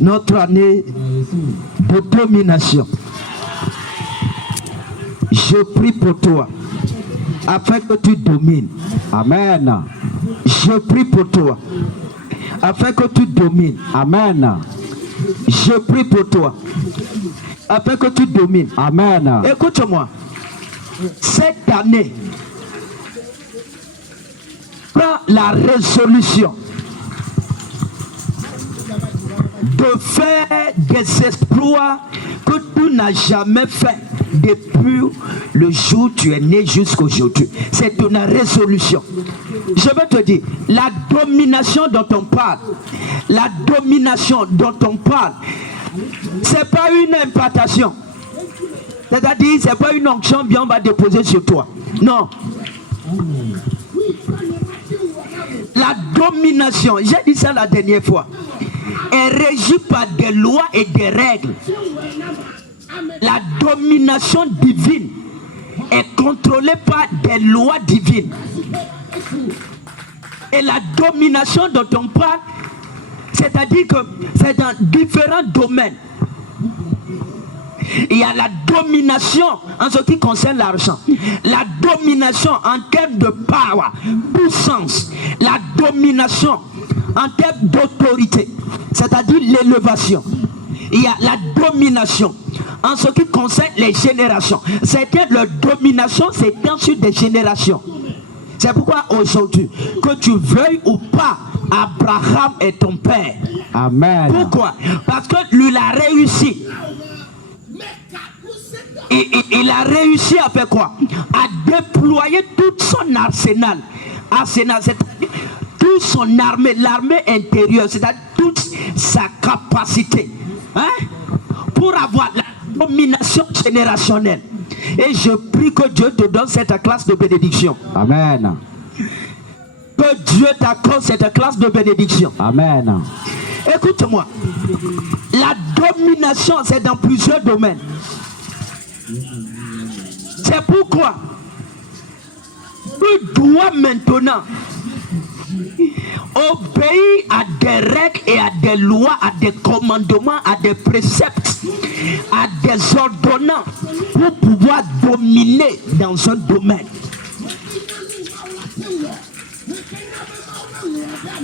Notre année de domination. Je prie pour toi, afin que tu domines. Amen. Je prie pour toi, afin que tu domines. Amen. Je prie pour toi, afin que tu domines. Amen. Écoute-moi. Cette année, prends la résolution de faire des exploits que tu n'as jamais fait depuis le jour où tu es né jusqu'à aujourd'hui. C'est une résolution. Je veux te dire, la domination dont on parle, la domination dont on parle, c'est pas une impartation. C'est-à-dire, c'est pas une onction bien on va déposer sur toi. Non. La domination, j'ai dit ça la dernière fois, est régie par des lois et des règles. La domination divine est contrôlée par des lois divines. Et la domination dont on parle, c'est-à-dire que c'est dans différents domaines. Il y a la domination en ce qui concerne l'argent, la domination en termes de power, puissance, la domination en termes d'autorité, c'est-à-dire l'élévation. Il y a la domination en ce qui concerne les générations. C'est que la domination s'étend sur des générations. C'est pourquoi aujourd'hui, que tu veuilles ou pas, Abraham est ton père. Amen. Pourquoi? Parce que lui, il a réussi. Il a réussi à faire quoi? À déployer tout son arsenal. C'est-à-dire toute son armée, l'armée intérieure, c'est-à-dire toute sa capacité, hein, pour avoir la domination générationnelle. Et je prie que Dieu te donne cette classe de bénédiction. Amen. Que Dieu t'accorde cette classe de bénédiction. Amen. Écoute-moi. La domination, c'est dans plusieurs domaines. C'est pourquoi tu dois maintenant obéir à des règles et à des lois, à des commandements, à des préceptes, à des ordonnances pour pouvoir dominer dans un domaine.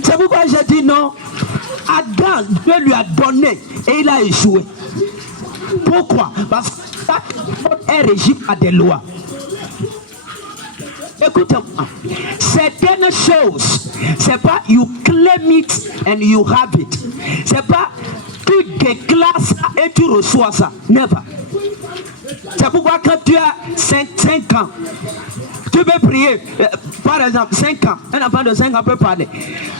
C'est pourquoi j'ai dit non. Adam, Dieu lui a donné et il a échoué. Pourquoi? Parce que ça est régi par des lois. Écoutez-moi, certaines choses, c'est pas you claim it and you have it. C'est pas tu déclares ça et tu reçois ça. Never. C'est pourquoi quand tu as 5 ans, tu peux prier, par exemple, 5 ans, un enfant de 5 ans peut parler.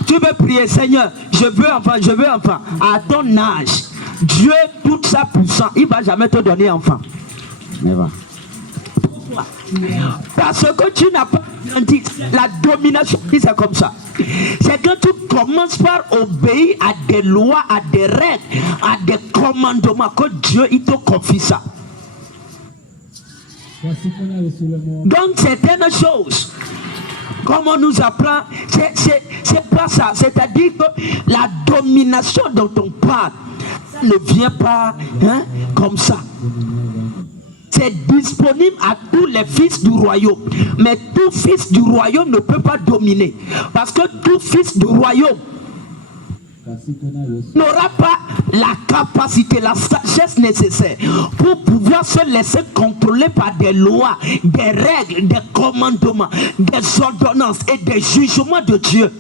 Tu peux prier, Seigneur, je veux enfant, je veux enfant. À ton âge, Dieu, toute sa puissance, il ne va jamais te donner enfant. Never. Parce que tu n'as pas grandi. La domination, c'est comme ça. C'est quand tu commences par obéir à des lois, à des règles, à des commandements, que Dieu il te confie ça. Donc certaines choses, comme on nous apprend, c'est pas ça. C'est-à-dire que la domination dont on parle ne vient pas comme ça. C'est disponible à tous les fils du royaume. Mais tout fils du royaume ne peut pas dominer. Parce que tout fils du royaume n'aura pas la capacité, la sagesse nécessaire pour pouvoir se laisser contrôler par des lois, des règles, des commandements, des ordonnances et des jugements de Dieu.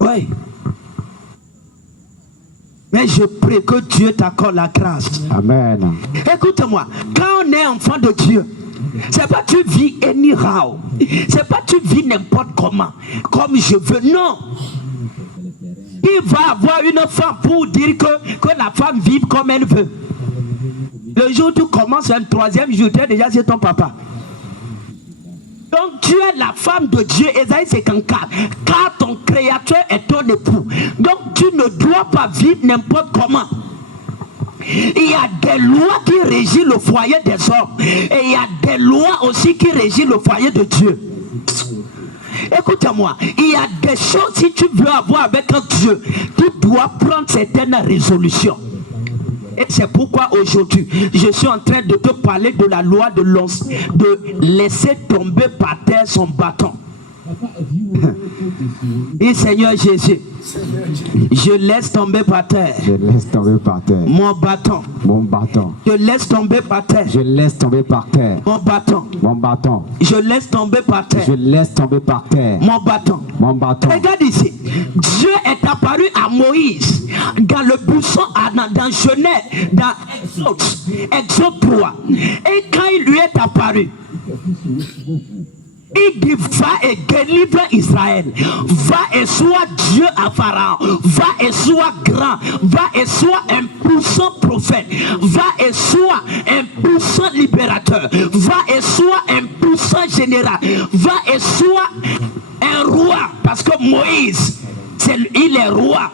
Oui. Mais je prie que Dieu t'accorde la grâce. Amen. Écoute-moi, quand on est enfant de Dieu, c'est pas tu vis anyhow. C'est pas tu vis n'importe comment, comme je veux. Non. Il va avoir une femme pour dire que la femme vive comme elle veut. Le jour où tu commences un troisième jour, tu es déjà chez ton papa. Donc tu es la femme de Dieu, Ésaïe 54, car ton créateur est ton époux. Donc tu ne dois pas vivre n'importe comment. Il y a des lois qui régissent le foyer des hommes. Et il y a des lois aussi qui régissent le foyer de Dieu. Écoute-moi, il y a des choses, si tu veux avoir avec un Dieu, tu dois prendre certaines résolutions. Et c'est pourquoi aujourd'hui, je suis en train de te parler de la loi de laisser tomber par terre son bâton. Et Seigneur Jésus, je laisse tomber par terre. Je laisse tomber par terre. Mon bâton. Mon bâton. Je laisse tomber par terre. Je laisse tomber par terre. Mon bâton. Mon bâton. Je laisse tomber par terre. Je laisse tomber par terre. Mon bâton. Mon bâton. Regarde ici. Dieu est apparu à Moïse dans le buisson, dans Genèse, dans Exode 3. Et quand il lui est apparu, il dit: va et délivre Israël. Va et sois Dieu à Pharaon. Va et sois grand. Va et sois un puissant prophète. Va et sois un puissant libérateur. Va et sois un puissant général. Va et sois un roi. Parce que Moïse, il est roi.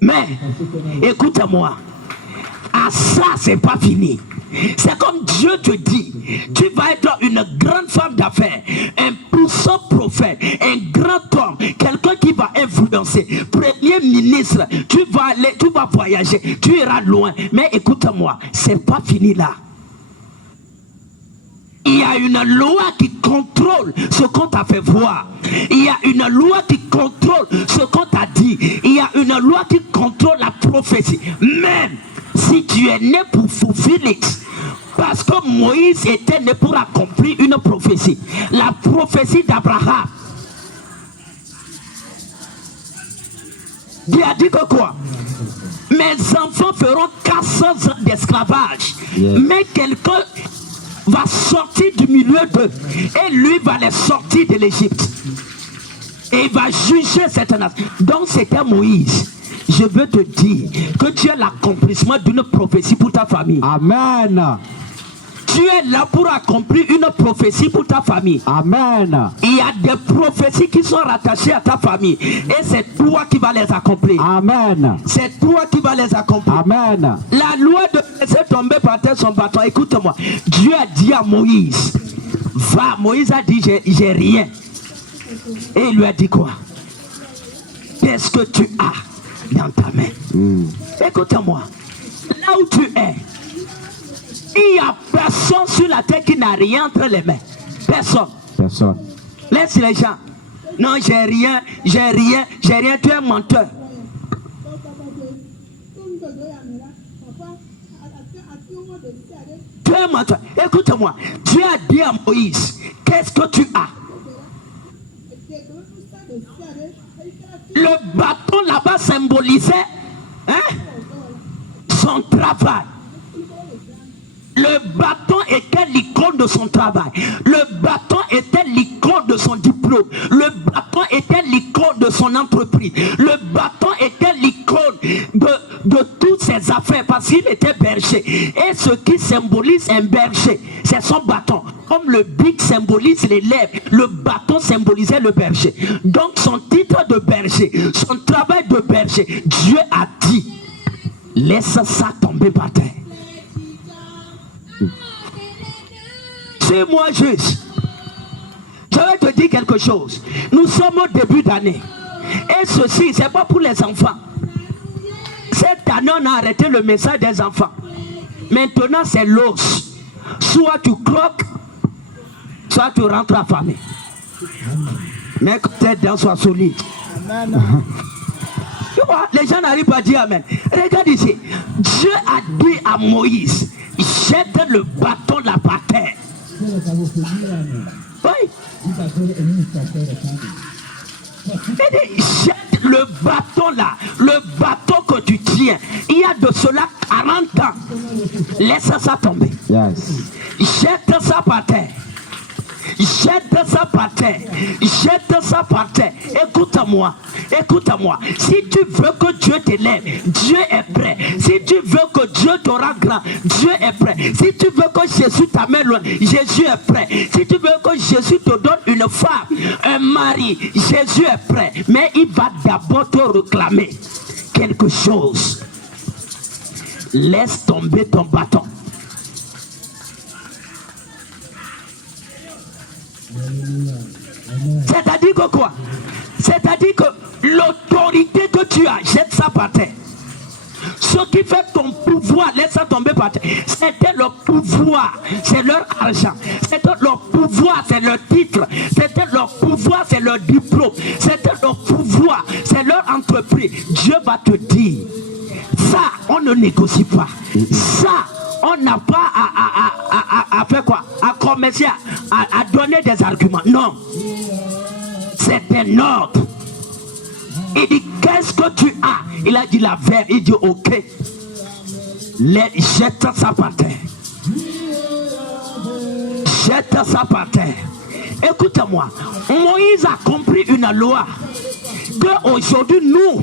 Mais écoute-moi, à ça c'est pas fini. C'est comme Dieu te dit, tu vas être une grande femme d'affaires, un puissant prophète, un grand homme, quelqu'un qui va influencer, premier ministre, tu vas aller, tu vas voyager, tu iras loin. Mais écoute-moi, c'est pas fini là. Il y a une loi qui contrôle ce qu'on t'a fait voir. Il y a une loi qui contrôle ce qu'on t'a dit. Il y a une loi qui contrôle la prophétie. Même si tu es né pour fulfill it. Parce que Moïse était né pour accomplir une prophétie. La prophétie d'Abraham. Dieu a dit que quoi? Mes enfants feront 400 ans d'esclavage. Yeah. Mais quelqu'un va sortir du milieu d'eux. Et lui va les sortir de l'Égypte. Et il va juger cette nation. Donc c'était Moïse. Je veux te dire que tu es l'accomplissement d'une prophétie pour ta famille. Amen. Tu es là pour accomplir une prophétie pour ta famille. Amen. Il y a des prophéties qui sont rattachées à ta famille. Et c'est toi qui vas les accomplir. Amen. C'est toi qui vas les accomplir. Amen. La loi de laisser tomber par terre son bâton. Écoute-moi. Dieu a dit à Moïse, va. Moïse a dit, j'ai rien. Et il lui a dit quoi? Qu'est-ce que tu as dans ta main? Écoute-moi. Là où tu es, il n'y a personne sur la terre qui n'a rien entre les mains. Personne. Personne. Laisse les gens. Non, j'ai rien. Tu es un menteur. Tu es un menteur. Écoute-moi. Dieu a dit à Moïse, qu'est-ce que tu as? Le bâton là-bas symbolisait son travail. Le bâton était l'icône de son travail. Le bâton était l'icône de son diplôme. Le bâton était l'icône de son entreprise. Le bâton était l'icône de toutes ses affaires parce qu'il était berger. Et ce qui symbolise un berger, c'est son bâton. Comme le bic symbolise les lèvres, le bâton symbolisait le berger. Donc son titre de berger, son travail de berger, Dieu a dit, laisse ça tomber par terre. C'est moi juste. Je vais te dire quelque chose. Nous sommes au début d'année. Et ceci, c'est pas pour les enfants. Cette année, on a arrêté le message des enfants. Maintenant, c'est l'os. Soit tu croques, soit tu rentres affamé. Mais que tes dents soient solides. Tu vois, les gens n'arrivent pas à dire amen. Regarde ici. Dieu a dit à Moïse, jette le bâton là par terre. Oui. Jette le bâton là, le bâton que tu tiens. Il y a de cela 40 ans. Laisse ça tomber. Yes. Jette ça par terre. Jette ça par terre. Jette ça par terre. Écoute-moi. Écoute-moi. Si tu veux que Dieu t'élève, Dieu est prêt. Si tu veux que Dieu te rende grand, Dieu est prêt. Si tu veux que Jésus t'amène loin, Jésus est prêt. Si tu veux que Jésus te donne une femme, un mari, Jésus est prêt. Mais il va d'abord te réclamer quelque chose. Laisse tomber ton bâton. C'est-à-dire que quoi? C'est-à-dire que l'autorité que tu as, jette ça par terre. Ce qui fait ton pouvoir, laisse ça tomber par terre. C'était leur pouvoir, c'est leur argent. C'était leur pouvoir, c'est leur titre. C'était leur pouvoir, c'est leur diplôme. C'était leur pouvoir, c'est leur entreprise. Dieu va te dire, ça, on ne négocie pas. Ça, on n'a pas à faire quoi? À commercer, à donner des arguments. Non. C'est un ordre. Il dit, qu'est-ce que tu as? Il a dit la verre. Il dit, ok. Jette ça par terre. Jette ça par terre. Écoute-moi. Moïse a compris une loi que aujourd'hui nous,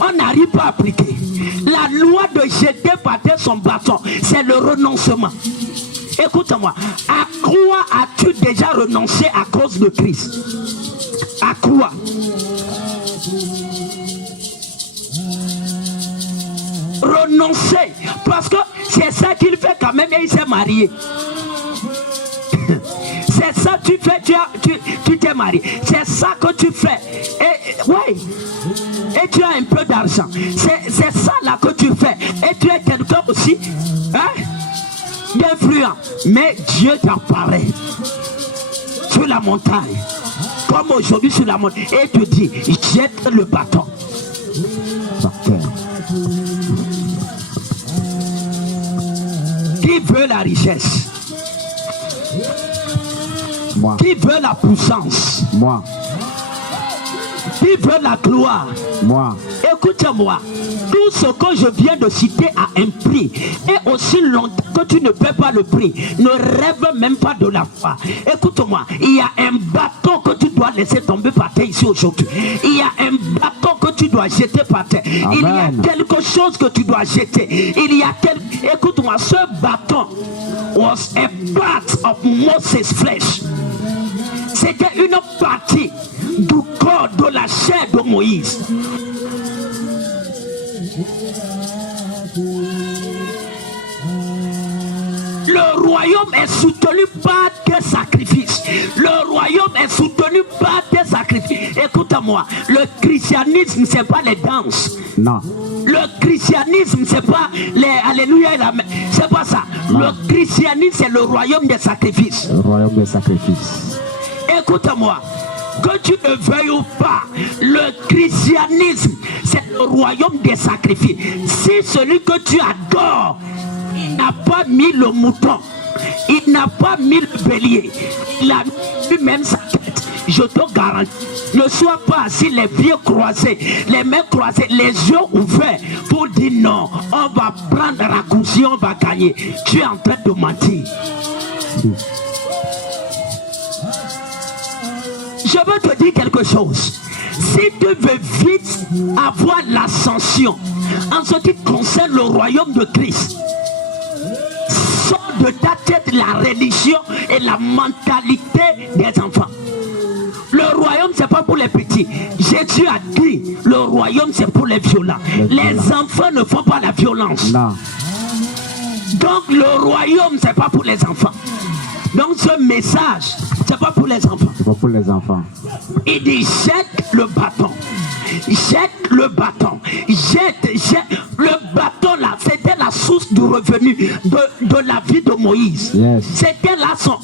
on n'arrive pas à appliquer. La loi de jeter par terre son bâton, c'est le renoncement. Écoute-moi. À quoi as-tu déjà renoncé à cause de Christ? À quoi? Renoncer, parce que c'est ça qu'il fait quand même, et il s'est marié. C'est ça que tu fais, tu t'es marié. C'est ça que tu fais. Et, ouais. Et tu as un peu d'argent. C'est ça là que tu fais. Et tu es quelqu'un aussi, hein, d'influent. Mais Dieu t'apparaît sur la montagne, comme aujourd'hui sur la montagne, et te dit, jette le bâton. Qui veut la richesse? Moi. Qui veut la puissance? Moi. Qui veut la gloire? Moi. Écoute-moi, tout ce que je viens de citer a un prix. Et aussi longtemps que tu ne paies pas le prix, ne rêve même pas de la foi. Écoute-moi, il y a un bâton que tu dois laisser tomber par terre ici aujourd'hui. Il y a un bâton que tu dois jeter par terre. Amen. Il y a quelque chose que tu dois jeter. Il y a Écoute-moi, ce bâton was a part of Moses' flesh. C'était une partie du corps, de la chair de Moïse. Le royaume est soutenu par des sacrifices. Le royaume est soutenu par des sacrifices. Écoute-moi, le christianisme, c'est pas les danses. Non. Le christianisme, c'est pas les alléluia et la... C'est pas ça. Non. Le christianisme, c'est le royaume des sacrifices. Le royaume des sacrifices. Écoute-moi, que tu ne veuilles ou pas, le christianisme, c'est le royaume des sacrifices. Si celui que tu adores, il n'a pas mis le mouton, il n'a pas mis le bélier, il a mis même sa tête, je te garantis, ne sois pas assis les pieds croisés, les mains croisées, les yeux ouverts pour dire non, on va prendre raccourci, on va gagner. Tu es en train de mentir. Je veux te dire quelque chose. Si tu veux vite avoir l'ascension en ce qui concerne le royaume de Christ, sors de ta tête la religion et la mentalité des enfants. Le royaume, c'est pas pour les petits. Jésus a dit, le royaume, c'est pour les violents. Les enfants ne font pas la violence. Non. Donc le royaume, c'est pas pour les enfants. Donc ce message, c'est pas pour les enfants. C'est pas pour les enfants. Il dit jette le bâton. Jette le bâton. Jette le bâton là. C'était la source du revenu de la vie de Moïse. Yes. C'était là son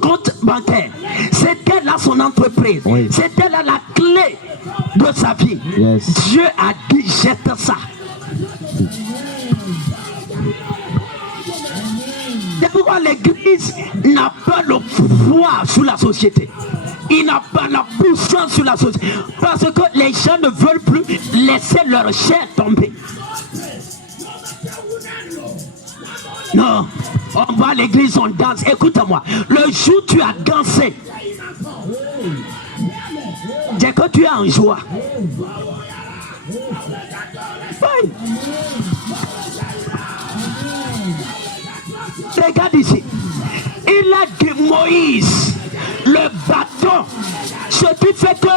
compte bancaire. C'était là son entreprise. Oui. C'était là la clé de sa vie. Yes. Dieu a dit jette ça. C'est pourquoi l'église n'a pas le pouvoir sur la société. Il n'a pas la puissance sur la société. Parce que les gens ne veulent plus laisser leur chair tomber. Non, on va à l'église, on danse. Écoute-moi, le jour où tu as dansé, c'est que tu es en joie. Oui. Regarde ici. Il a dit Moïse, le bâton, ce qui fait que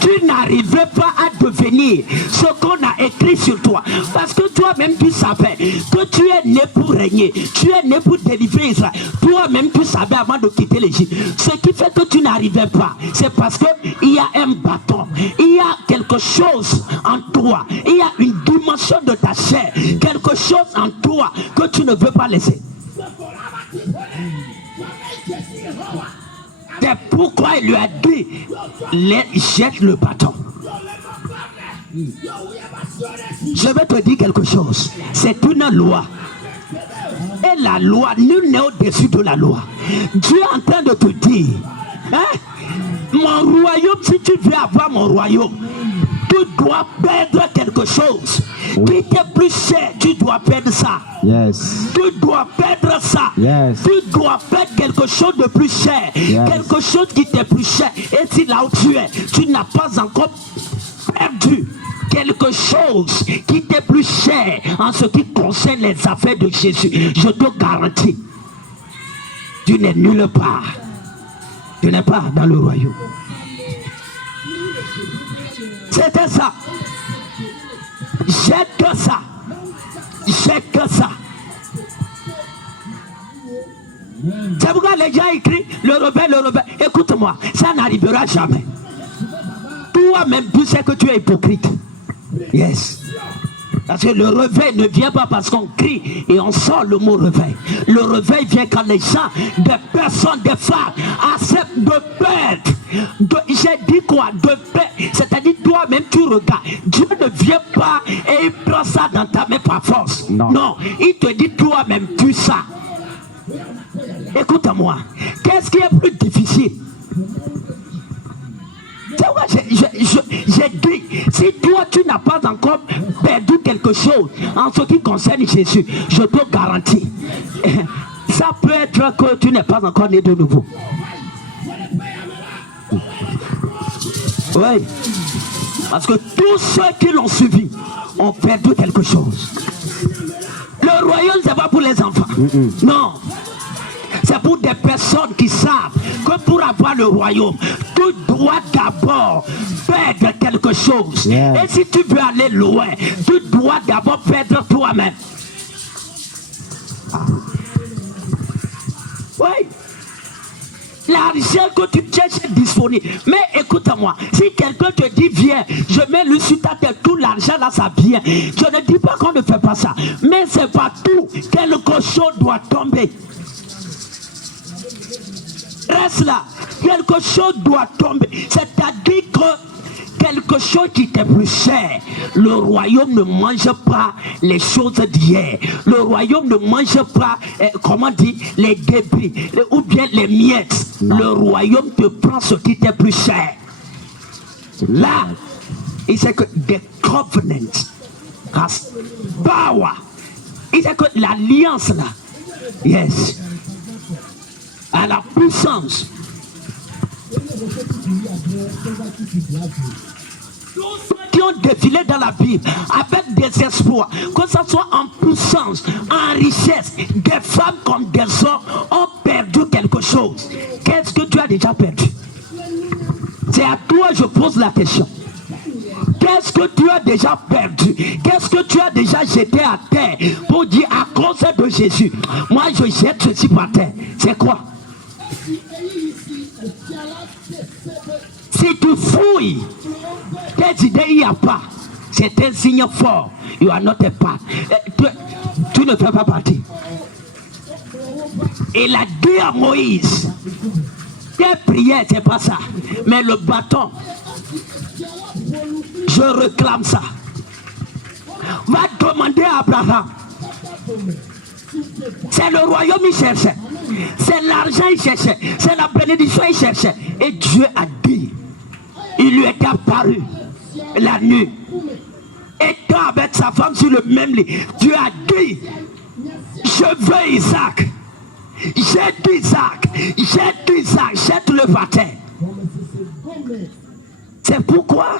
tu n'arrivais pas à devenir lire ce qu'on a écrit sur toi. Parce que toi-même tu savais que tu es né pour régner. Tu es né pour délivrer Israël. Toi-même tu savais avant de quitter l'Égypte. Ce qui fait que tu n'arrivais pas, c'est parce qu'il y a un bâton. Il y a quelque chose en toi. Il y a une dimension de ta chair. Quelque chose en toi que tu ne veux pas laisser. C'est pourquoi il lui a dit, jette le bâton. Je vais te dire quelque chose. C'est une loi. Et la loi, nul n'est au-dessus de la loi. Dieu est en train de te dire, hein, mon royaume, si tu veux avoir mon royaume, tu dois perdre quelque chose. Qui t'est plus cher, tu dois perdre ça. Yes. Tu dois perdre ça. Yes. Tu dois perdre quelque chose de plus cher. Yes. Quelque chose qui t'est plus cher. Et si là où tu es, tu n'as pas encore perdu quelque chose qui t'est plus cher en ce qui concerne les affaires de Jésus, je te garantis, tu n'es nulle part. Tu n'es pas dans le royaume. C'était ça. Jette ça. Jette ça. C'est pourquoi les gens écrivent le rebelle. Écoute-moi, ça n'arrivera jamais. Toi-même, tu sais que tu es hypocrite. Yes. Parce que le réveil ne vient pas parce qu'on crie et on sort le mot réveil. Le réveil vient quand les gens, des personnes, des femmes acceptent de perdre. J'ai dit quoi? De perdre. C'est-à-dire toi-même tu regardes. Dieu ne vient pas et il prend ça dans ta main par force. Non, il te dit toi-même tu ça. Écoute-moi. Qu'est-ce qui est plus difficile? J'ai dit, si toi tu n'as pas encore perdu quelque chose en ce qui concerne Jésus, je te garantis, ça peut être que tu n'es pas encore né de nouveau. Oui, parce que tous ceux qui l'ont suivi ont perdu quelque chose. Le royaume, c'est pas pour les enfants. Non. C'est pour des personnes qui savent que pour avoir le royaume, tu dois d'abord perdre quelque chose. Et si tu veux aller loin, tu dois d'abord perdre toi-même. Oui. L'argent que tu cherches est disponible. Mais écoute-moi, si quelqu'un te dit viens, je mets le sur ta tête, tout l'argent là ça vient. Je ne dis pas qu'on ne fait pas ça. Mais c'est pas tout. Quelque chose doit tomber. Reste là, quelque chose doit tomber. C'est-à-dire que quelque chose qui était plus cher. Le royaume ne mange pas les choses d'hier. Le royaume ne mange pas, comment dire, les débris ou bien les miettes. Non. Le royaume te prend ce qui était plus cher. Là, il sait que the covenant has power. Il sait que l'alliance là, yes, à la puissance. Qui ont défilé dans la Bible avec des espoirs, que ce soit en puissance, en richesse, des femmes comme des hommes ont perdu quelque chose. Qu'est-ce que tu as déjà perdu? C'est à toi que je pose la question. Qu'est-ce que tu as déjà perdu? Qu'est-ce que tu as déjà jeté à terre pour dire à cause de Jésus, moi je jette ceci par terre? C'est quoi? Si tu fouilles, tes idées, il n'y a pas. C'est un signe fort. You are not a part. Tu ne fais pas partie. Il a dit à Moïse, tes prières, c'est pas ça. Mais le bâton, je réclame ça. Va demander à Abraham. C'est le royaume il cherchait. C'est l'argent il cherchait. C'est la bénédiction il cherchait. Et Dieu a dit, il lui est apparu la nuit. Étant avec sa femme sur le même lit, Dieu a dit, je veux Isaac. Jette Isaac. Jette Isaac. Jette-le par terre. C'est pourquoi,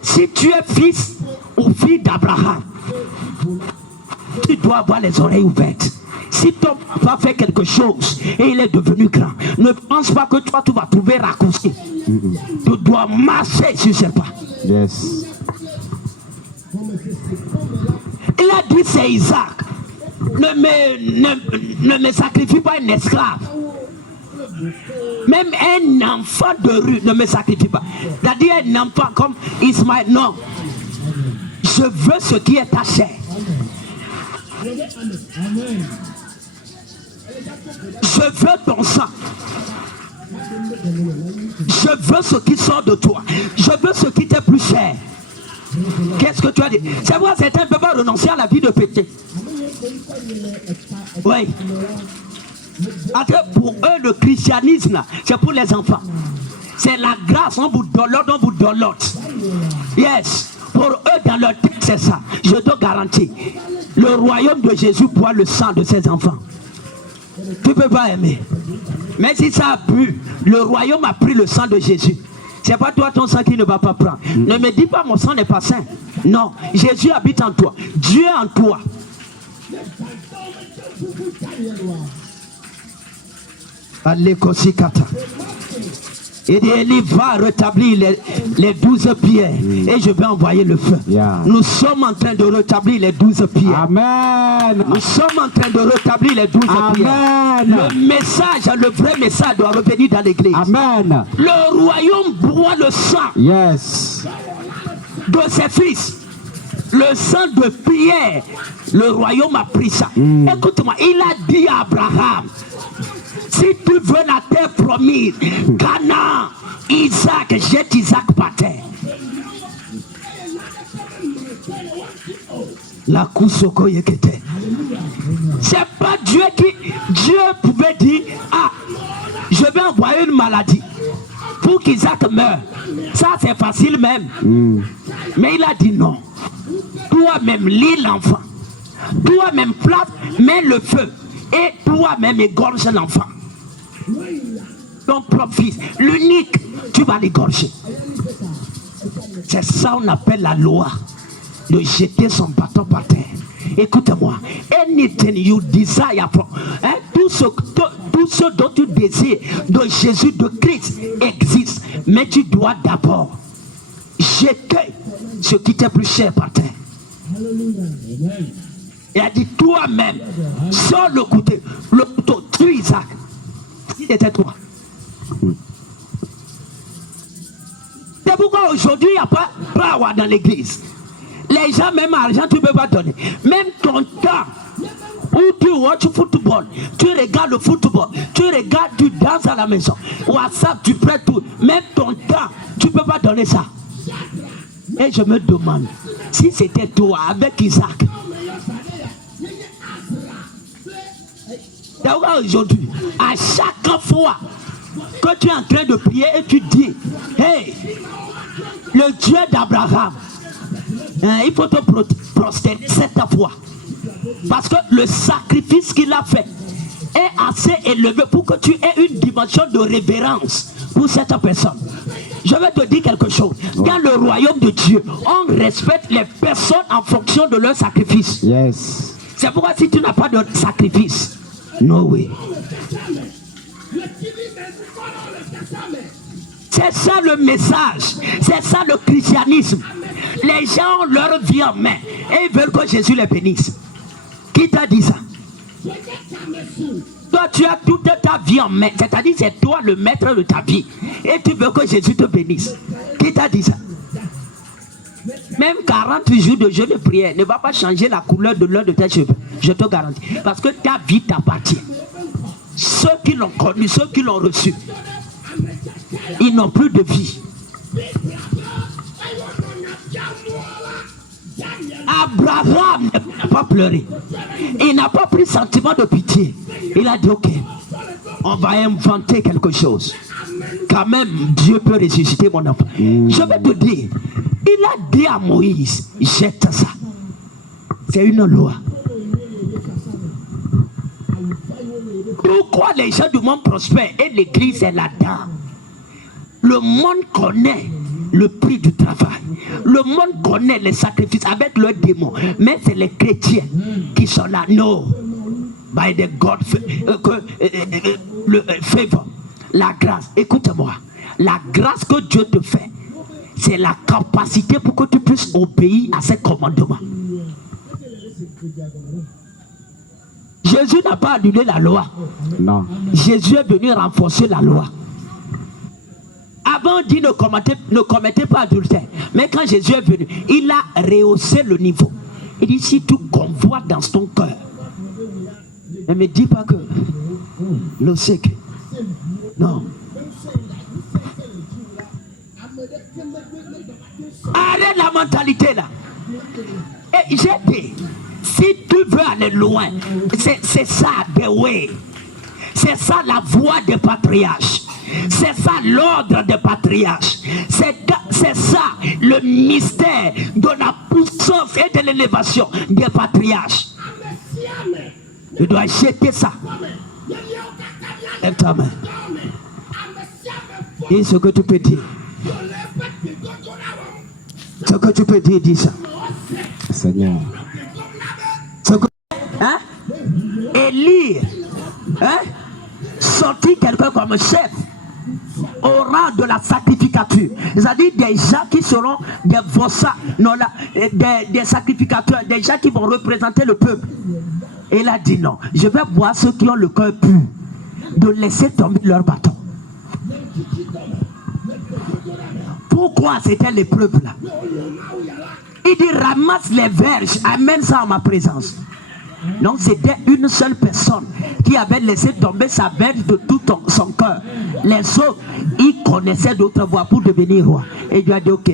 si tu es fils ou fille d'Abraham, tu dois avoir les oreilles ouvertes. Si ton papa fait quelque chose et il est devenu grand, ne pense pas que toi tu vas trouver raccourci. Tu dois marcher sur ses pas. Yes. si c'est Isaac, ne me sacrifie pas un esclave. Même un enfant de rue ne me sacrifie pas. C'est-à-dire un enfant comme Ismaël, non. Je veux ce qui est ta chair. Je veux ton sang. Je veux ce qui sort de toi. Je veux ce qui t'est plus cher. Qu'est-ce que tu as dit? C'est vrai, certains ne peuvent pas renoncer à la vie de péché. Oui. Pour eux, le christianisme, c'est pour les enfants. C'est la grâce, on vous donne l'autre. Yes. Pour eux, dans leur tête, c'est ça. Je te garantis. Le royaume de Jésus boit le sang de ses enfants. Tu ne peux pas aimer. Mais si ça a bu, le royaume a pris le sang de Jésus. C'est pas toi ton sang qui ne va pas prendre. Ne me dis pas mon sang n'est pas saint. Non, Jésus habite en toi. Dieu en toi. Allez, Kosikata. Et il va rétablir les 12 pierres. Et je vais envoyer le feu. Nous sommes en train de rétablir les 12 pierres. Amen. Nous sommes en train de rétablir les 12 pierres. Le message, le vrai message doit revenir dans l'église. Amen. Le royaume boit le sang. Yes. De ses fils. Le sang de Pierre. Le royaume a pris ça. Écoute-moi, il a dit à Abraham, si tu veux la terre promise, Canaan, Isaac, jette Isaac par terre. La Kousoko Yekete. C'est pas Dieu Dieu pouvait dire, ah, je vais envoyer une maladie pour qu'Isaac meure. Ça c'est facile même. Mais il a dit non. Toi-même lis l'enfant. Toi-même place, mets le feu. Et toi-même égorge l'enfant. Ton propre fils, l'unique, tu vas l'égorger. C'est ça qu'on appelle la loi. De jeter son bâton par terre. Écoute-moi. Anything you desire from, hein, tout ce dont tu désires de Jésus, de Christ existe. Mais tu dois d'abord jeter ce qui t'est plus cher par terre. Il a dit toi-même, sors le couteau, tue Isaac. Si c'était toi. C'est pourquoi aujourd'hui il n'y a pas power dans l'église. Les gens, même argent, tu ne peux pas donner. Même ton temps où tu watch football, tu regardes le football, tu regardes, tu danses à la maison. WhatsApp, tu prêtes tout. Même ton temps, tu ne peux pas donner ça. Et je me demande, si c'était toi avec Isaac, aujourd'hui, à chaque fois que tu es en train de prier et tu dis, hey, le Dieu d'Abraham, il faut te prosterner 7 fois. Parce que le sacrifice qu'il a fait est assez élevé pour que tu aies une dimension de révérence pour cette personne. Je vais te dire quelque chose. Dans le royaume de Dieu, on respecte les personnes en fonction de leur sacrifice. Yes. C'est pourquoi si tu n'as pas de sacrifice, no way. C'est ça le message. C'est ça le christianisme. Les gens ont leur vie en main et ils veulent que Jésus les bénisse. Qui t'a dit ça? Toi, tu as toute ta vie en main. C'est-à-dire c'est toi le maître de ta vie. Et tu veux que Jésus te bénisse. Qui t'a dit ça? Même 48 jours de jeûne de prière ne va pas changer la couleur de l'un de tes cheveux. Je te garantis. Parce que ta vie t'appartient. Ceux qui l'ont connu, ceux qui l'ont reçu, ils n'ont plus de vie. Abraham n'a pas pleuré. Il n'a pas pris sentiment de pitié. Il a dit ok, on va inventer quelque chose. Quand même, Dieu peut ressusciter mon enfant. Je vais te dire, il a dit à Moïse, jette ça. C'est une loi. Pourquoi les gens du monde prospèrent et l'église est là-dedans? Le monde connaît le prix du travail. Le monde connaît les sacrifices avec leurs démons. Mais c'est les chrétiens qui sont là. Non. By the God favor. La grâce. Écoute-moi. La grâce que Dieu te fait, c'est la capacité pour que tu puisses obéir à ses commandements. Jésus n'a pas annulé la loi. Non. Jésus est venu renforcer la loi. Avant, on dit ne commettez pas adultère. Mais quand Jésus est venu, il a rehaussé le niveau. Il dit, si tu convoites dans ton cœur, ne me dis pas que le sec. Non. Arrête la mentalité là. Et j'ai dit, si tu veux aller loin, c'est ça, the way. C'est ça la voie des patriarches. C'est ça l'ordre des patriarches. C'est ça le mystère de la puissance et de l'élévation des patriarches. Tu dois jeter ça. Lève ta main. Dis ce que tu peux dire. Ce que tu peux dire, dis ça. Seigneur. Ce que, hein? Élire, hein? Sortir quelqu'un comme chef au rang de la sacrificature. C'est-à-dire des gens qui seront des vossats, non, là, des sacrificateurs, des gens qui vont représenter le peuple. Et il a dit non, je vais voir ceux qui ont le cœur pur de laisser tomber leur bâton. Pourquoi c'était l'épreuve là? Il dit ramasse les verges, amène ça en ma présence. Donc c'était une seule personne qui avait laissé tomber sa verge de tout son cœur. Les autres, ils connaissaient d'autres voies pour devenir roi. Et il lui a dit ok,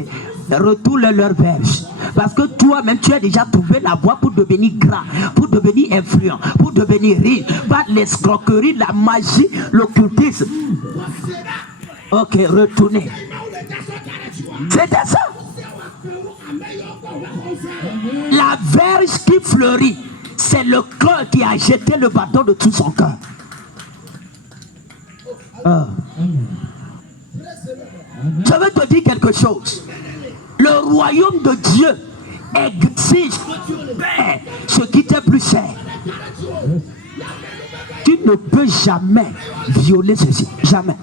retourne leur verge. Parce que toi-même, tu as déjà trouvé la voie pour devenir grand, pour devenir influent, pour devenir riche, par l'escroquerie, la magie, l'occultisme. Ok, retournez. C'était ça. La verge qui fleurit, c'est le cœur qui a jeté le bâton de tout son cœur. Je vais te dire quelque chose. Le royaume de Dieu exige que tu paies ce qui t'est plus cher. Tu ne peux jamais violer ceci. Jamais.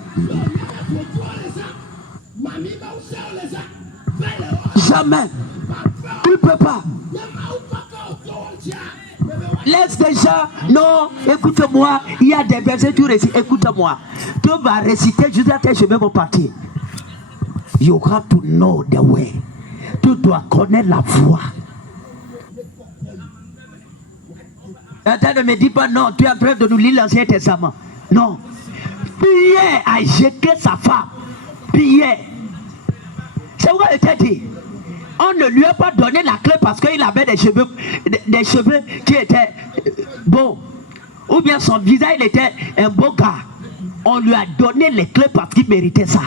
Jamais. Tu ne peux pas. Laisse des gens. Non, écoute-moi. Il y a des versets, tu récites. Écoute-moi. Tu vas réciter jusqu'à tes cheveux vont partir. You have to know the way. Tu dois connaître la voie. Attends, ne me dis pas non. Tu es en train de nous lire l'Ancien Testament. Non. Pierre a jeté sa femme. Pierre. C'est pourquoi je t'ai dit. On ne lui a pas donné la clé parce qu'il avait des cheveux qui étaient beaux. Ou bien son visage il était un beau gars. On lui a donné les clés parce qu'il méritait ça.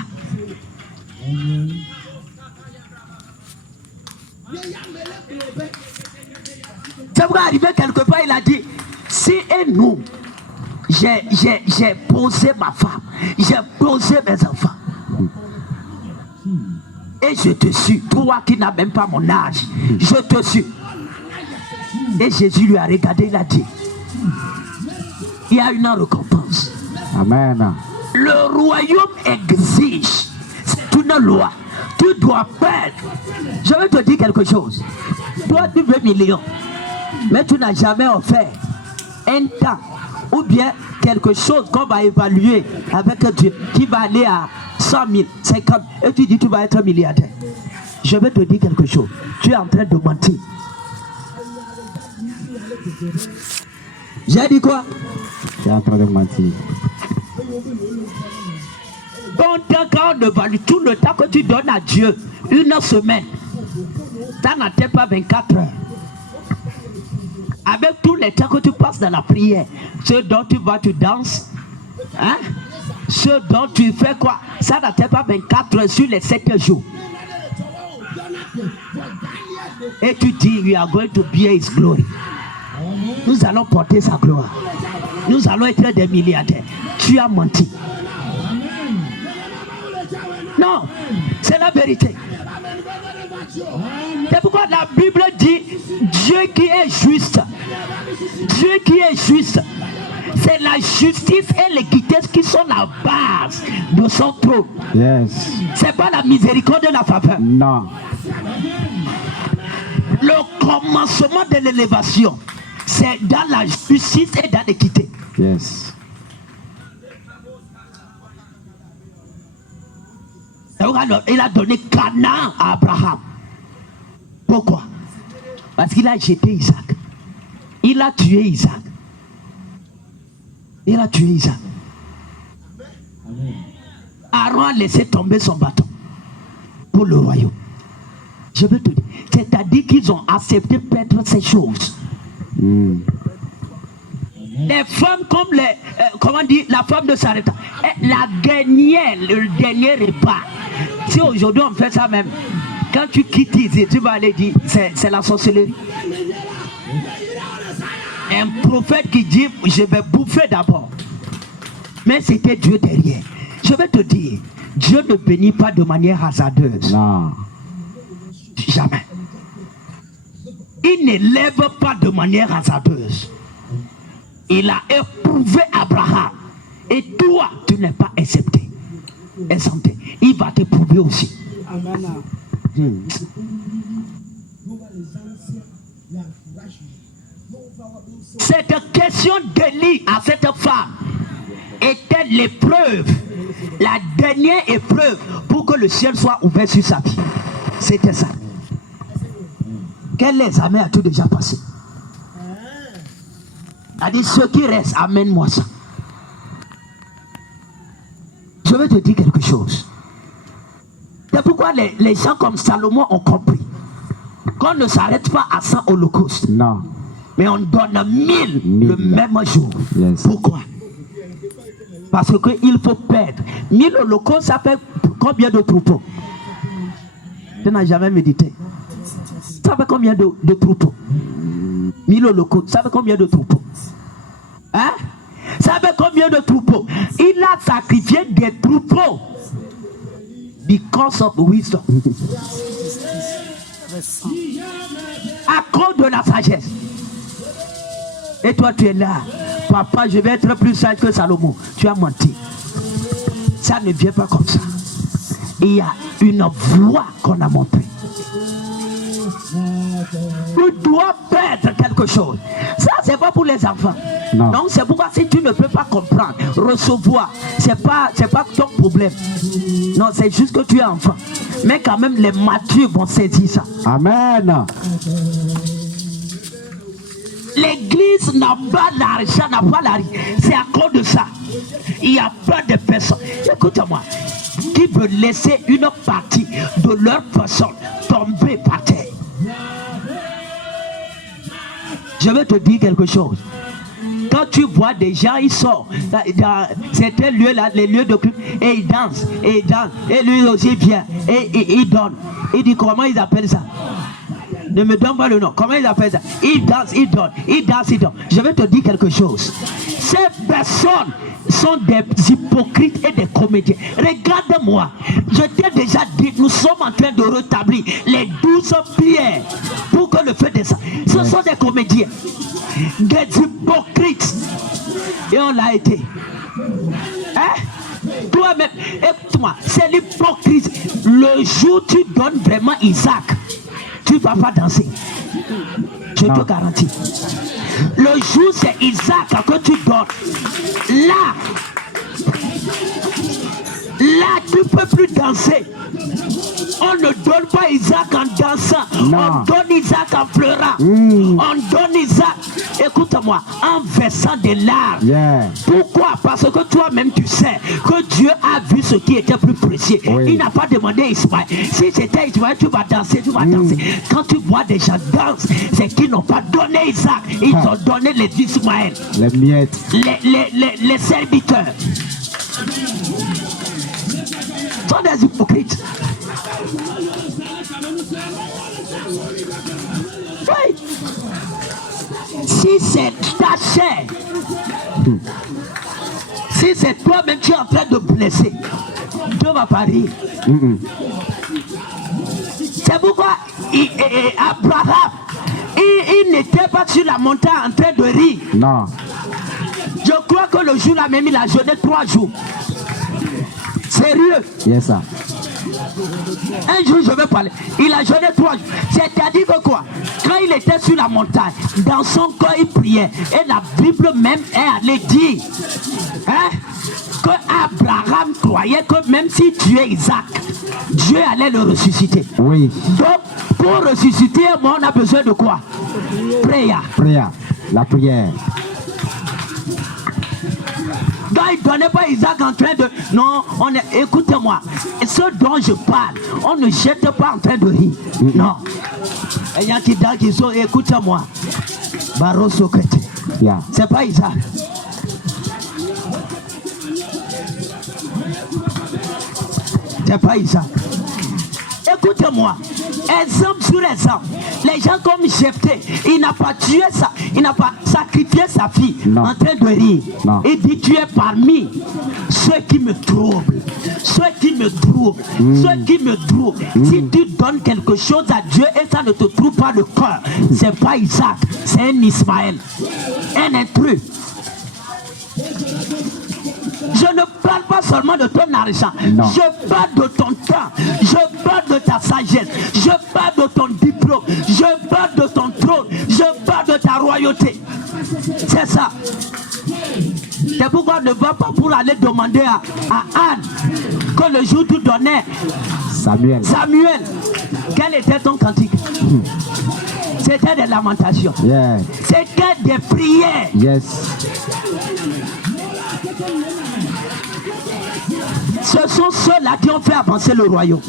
C'est pourquoi arrivé quelque part, il a dit, si et nous, j'ai posé ma femme, j'ai posé mes enfants. Et je te suis, toi qui n'as même pas mon âge, je te suis. Et Jésus lui a regardé, il a dit, il y a une récompense. Amen. Le royaume exige, c'est une loi. Tu dois faire. Je vais te dire quelque chose. Toi, tu veux millions, mais tu n'as jamais offert un temps ou bien quelque chose qu'on va évaluer avec Dieu qui va aller à 100 000, 50 000, et tu dis tu vas être milliardaire. Je vais te dire quelque chose. Tu es en train de mentir. J'ai dit quoi? Tu es en train de mentir. Quand on évalue tout le temps que tu donnes à Dieu, une semaine, ça n'atteint pas 24 heures. Avec tous les temps que tu passes dans la prière, ce dont tu vas, tu danses, hein? Ce dont tu fais quoi? Ça n'atteint pas 24 heures sur les 7 jours. Et tu dis, we are going to bear his glory. Nous allons porter sa gloire. Nous allons être des milliardaires. Tu as menti. Non, c'est la vérité. C'est pourquoi la Bible dit Dieu qui est juste. Dieu qui est juste. C'est la justice et l'équité qui sont la base de son trône. Yes. C'est pas la miséricorde et la faveur. Non. Le commencement de l'élévation, c'est dans la justice et dans l'équité. Yes. Alors, il a donné Canaan à Abraham. Pourquoi? Parce qu'il a jeté Isaac. Il a tué Isaac. Il a tué Isaac. Aaron a laissé tomber son bâton pour le royaume. Je veux te dire, c'est-à-dire qu'ils ont accepté perdre ces choses. Les femmes comme comment dire, la femme de Sarepta, le dernier repas. Si aujourd'hui on fait ça même, quand tu quittes ici, tu vas aller dire, c'est la sorcellerie. Un prophète qui dit, je vais bouffer d'abord. Mais c'était Dieu derrière. Je vais te dire, Dieu ne bénit pas de manière hasardeuse. Non. Jamais. Il n'élève pas de manière hasardeuse. Il a éprouvé Abraham. Et toi, tu n'es pas accepté. Exempté. Il va t'éprouver aussi. Cette question d'Élie à cette femme était l'épreuve, la dernière épreuve pour que le ciel soit ouvert sur sa vie. C'était ça. Quel examen as-tu déjà passé? A dit, ceux qui restent, amène-moi ça. Je vais te dire quelque chose. C'est pourquoi les gens comme Salomon ont compris qu'on ne s'arrête pas à 100 holocaustes. Non. Mais on donne 1000 le même jour. Yes. Pourquoi? Parce qu'il faut perdre. 1000 holocaustes, ça fait combien de troupeaux? Tu n'as jamais médité. Ça fait combien de troupeaux? 1000 holocaustes, ça fait combien de troupeaux? Hein? Ça fait combien de troupeaux? Il a sacrifié des troupeaux. Because of wisdom. À cause de la sagesse. Et toi tu es là. Papa, je vais être plus sage que Salomon. Tu as menti. Ça ne vient pas comme ça. Il y a une voie qu'on a montrée. Tu dois perdre quelque chose. Ça, c'est pas pour les enfants. Non. Donc, c'est pourquoi si tu ne peux pas comprendre, recevoir, c'est pas ton problème. Non, c'est juste que tu es enfant. Mais quand même, les matures vont saisir ça. Amen. L'église n'a pas l'argent, n'a pas l'argent. C'est à cause de ça. Il y a pas de personnes. Écoute-moi. Qui veut laisser une partie de leur personne tomber par terre? Je vais te dire quelque chose. Quand tu vois des gens, ils sortent dans certains lieux là, les lieux de culte, et ils dansent, et ils dansent, et lui aussi vient, et il donne. Il dit comment ils appellent ça? Ne me donne pas le nom. Comment ils appellent ça? Ils dansent, ils donnent, ils dansent, ils donnent. Je vais te dire quelque chose. Ces personnes sont des hypocrites et des comédiens. Regarde-moi. Je t'ai déjà dit, nous sommes en train de rétablir les 12 prières pour que le feu descende. Ce sont des comédiens, des hypocrites. Et on l'a été. Hein? Toi-même, écoute-moi, c'est l'hypocrite. Le jour où tu donnes vraiment Isaac, tu ne vas pas danser. Je te garantis. Le jour c'est Isaac que tu donnes. Là, tu ne peux plus danser. On ne donne pas Isaac en dansant. Non. On donne Isaac en pleurant. On donne Isaac, écoute-moi, en versant des larmes. Yeah. Pourquoi? Parce que toi-même tu sais que Dieu a vu ce qui était plus précieux. Oui. Il n'a pas demandé Ismaël. Si c'était Ismaël, tu vas danser, tu vas danser. Quand tu vois des gens danser, c'est qu'ils n'ont pas donné Isaac. Ils ont donné les Ismaël. Les miettes. Les serviteurs. Sont des hypocrites. Oui. Si c'est ta chair, si c'est toi-même qui es en train de blesser, Dieu va pas rire. C'est pourquoi Abraham, il n'était pas sur la montagne en train de rire. Non. Je crois que le jour là même il a jeûné 3 jours. Sérieux. Yes, sir. Un jour, je vais parler. Il a jeûné 3 jours. C'est-à-dire que quoi? Quand il était sur la montagne, dans son corps, il priait. Et la Bible même est allée dire que Abraham croyait que même si tuait Isaac, Dieu allait le ressusciter. Oui. Donc, pour ressusciter, on a besoin de quoi? Prière. Prière. La prière. Donc il ne donnait pas Isaac en train de... Non, écoutez-moi. Ce dont je parle, on ne jette pas en train de rire. Non. Il y a qui sont... Écoutez-moi. Barroso Kete. Yeah. C'est pas Isaac. C'est pas Isaac. Écoutez-moi. Exemple sur exemple. Les gens comme Jephthé, il n'a pas tué ça, il n'a pas sacrifié sa fille en train de rire. Non. Il dit tu es parmi ceux qui me troublent. Ceux qui me troublent. Ceux qui me troublent. Si tu donnes quelque chose à Dieu et ça ne te trouve pas le cœur, c'est pas Isaac, c'est un Ismaël. Un intrus. Je ne parle pas seulement de ton argent. Non. Je parle de ton temps. Je parle de ta sagesse. Je parle de ton diplôme. Je parle de ton trône. Je parle de ta royauté. C'est ça. C'est pourquoi ne va pas pour aller demander à Anne que le jour où tu donnais Samuel. Quel était ton cantique? C'était des lamentations. Yeah. C'était des prières. Yes. Ce sont ceux-là qui ont fait avancer le royaume.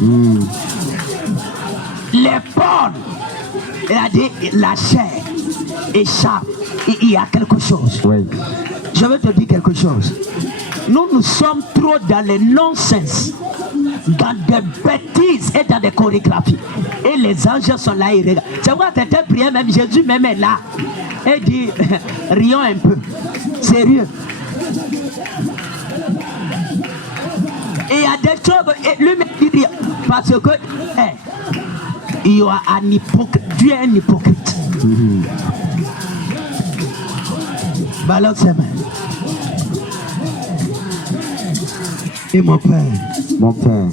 Les bornes, il a dit la chair échappe. Il y a quelque chose. Oui. Je vais te dire quelque chose. Nous sommes trop dans les non-sens, dans des bêtises et dans des chorégraphies. Et les anges sont là, ils regardent. C'est pourquoi c'était prière, même Jésus même est là. Et dit, rions un peu. Sérieux. Et il y a des choses, et lui-même dit, parce que il y a un hypocrite, Dieu est un hypocrite. Balance ses mains. Et mon père. Mon père.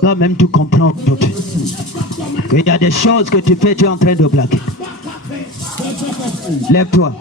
Toi-même tu comprends aujourd'hui qu'il y a des choses que tu fais, tu es en train de blaguer. Lève-toi.